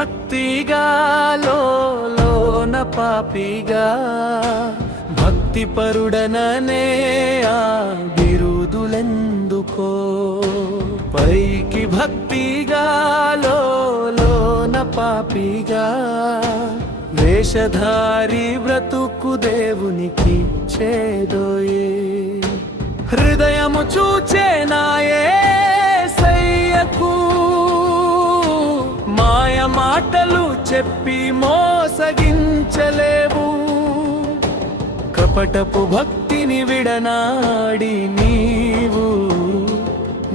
భక్తిగా లోన పాపిగా భక్తి పరుడననే ఆ బిరుదులెందుకో పైకి భక్తిగా లోన పాపిగా వేషధారి బ్రతుకు దేవునికి చేదోయే హృదయము చూచే నాయే సయ్యకు మాయ మాటలు చెప్పి మోసగించలేవు కపటపు భక్తిని విడనాడి నీవు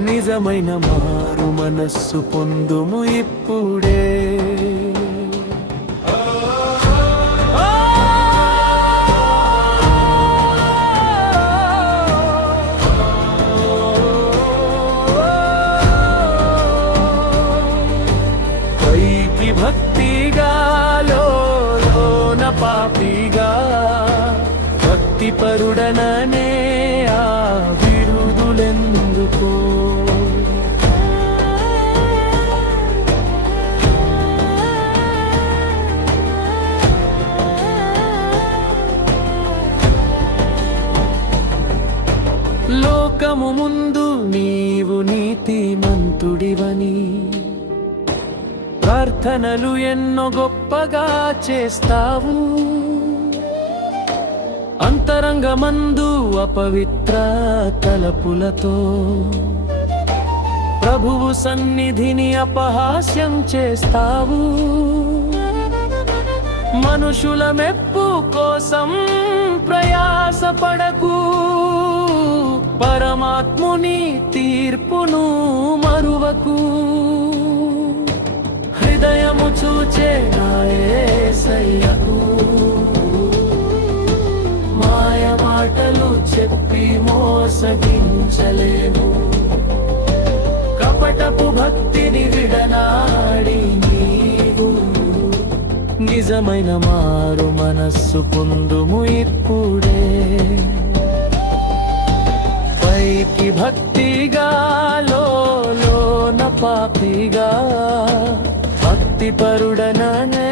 నిజమైన మారు మనస్సు పొందుము ఇప్పుడే భక్తిగా లోన పాపిగా భక్తి పరుడననే ఆ బిరుదులెందుకో లోకము ముందు నీవు నీతిమంతుడివని ప్రార్థనలు ఎన్నో గొప్పగా చేస్తావు అంతరంగమందు అపవిత్ర తలపులతో ప్రభువు సన్నిధిని అపహాస్యం చేస్తావు మనుషుల మెప్పు కోసం ప్రయాసపడకు పరమాత్ముని తీర్పును మరువకు హృదయము చూచే యేసయ్యకు మాయ మాటలు చెప్పి మోసగించలేవు కపటపు భక్తిని విడనాడి నీవు నిజమైన మారు మనస్సు పొందుము ఇప్పుడే పైకి భక్తిగా లోన పాపిగా భక్తి పరుడననే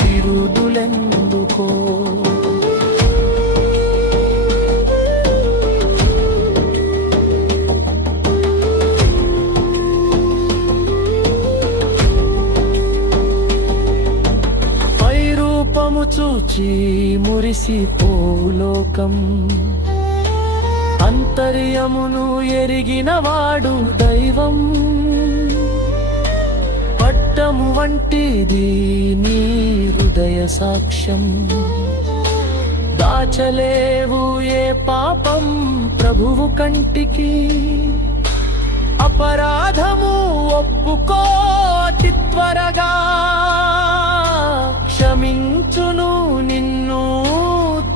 బిరుదులెందుకో పై రూపము చూచి మురిసిపోలోకం అంతర్యమును ఎరిగినవాడు దైవం పట్టము వంటిది నీ హృదయ సాక్ష్యం దాచలేవు ఏ పాపం ప్రభువు కంటికి అపరాధము ఒప్పుకో అతి త్వరగా క్షమించును నిన్ను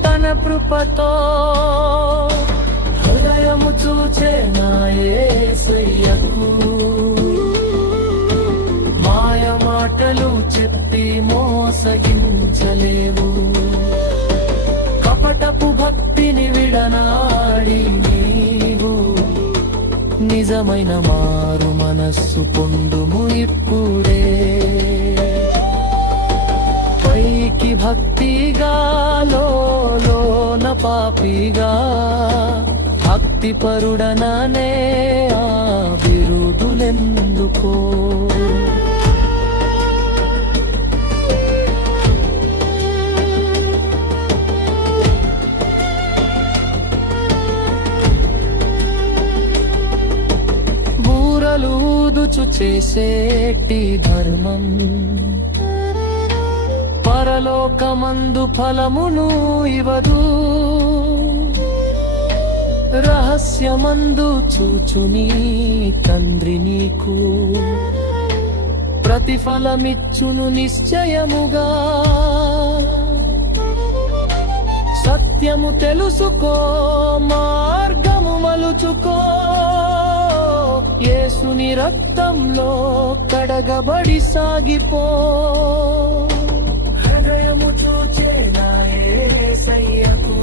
తన కృపతో హృదయము చూచే నా యేసయ్యకు మాయ మాటలు చెప్పి మోసగించలేవు కపటపు భక్తిని విడనాడి నీవు నిజమైన మారు మనస్సు పొందుము ఇప్పుడే పైకి భక్తిగా లోన పాపిగా భక్తి పరుడననే ఆ బిరుదులెందుకో బూరలూదుచు చేసేటి ధర్మం పరలోకమందు ఫలమును ఇవదు రహస్యమందు చూచుని తండ్రి నీకు ప్రతిఫలమిచ్చును నిశ్చయముగా సత్యము తెలుసుకో మార్గము మలుచుకో యేసుని రక్తంలో కడగబడి సాగిపో హృదయము చూచే నా యేసయ్యకు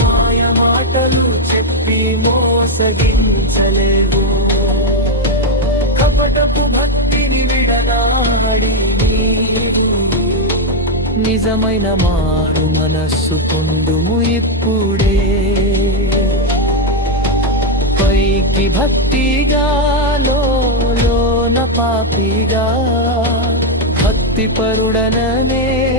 మాయ మాటలు చెప్పి మోసగించలేవు కపటపు నిజమైన మారు మనస్సు పొందుము ఇప్పుడే. పైకి భక్తిగా లోన పాపిగా భక్తి పరుడననే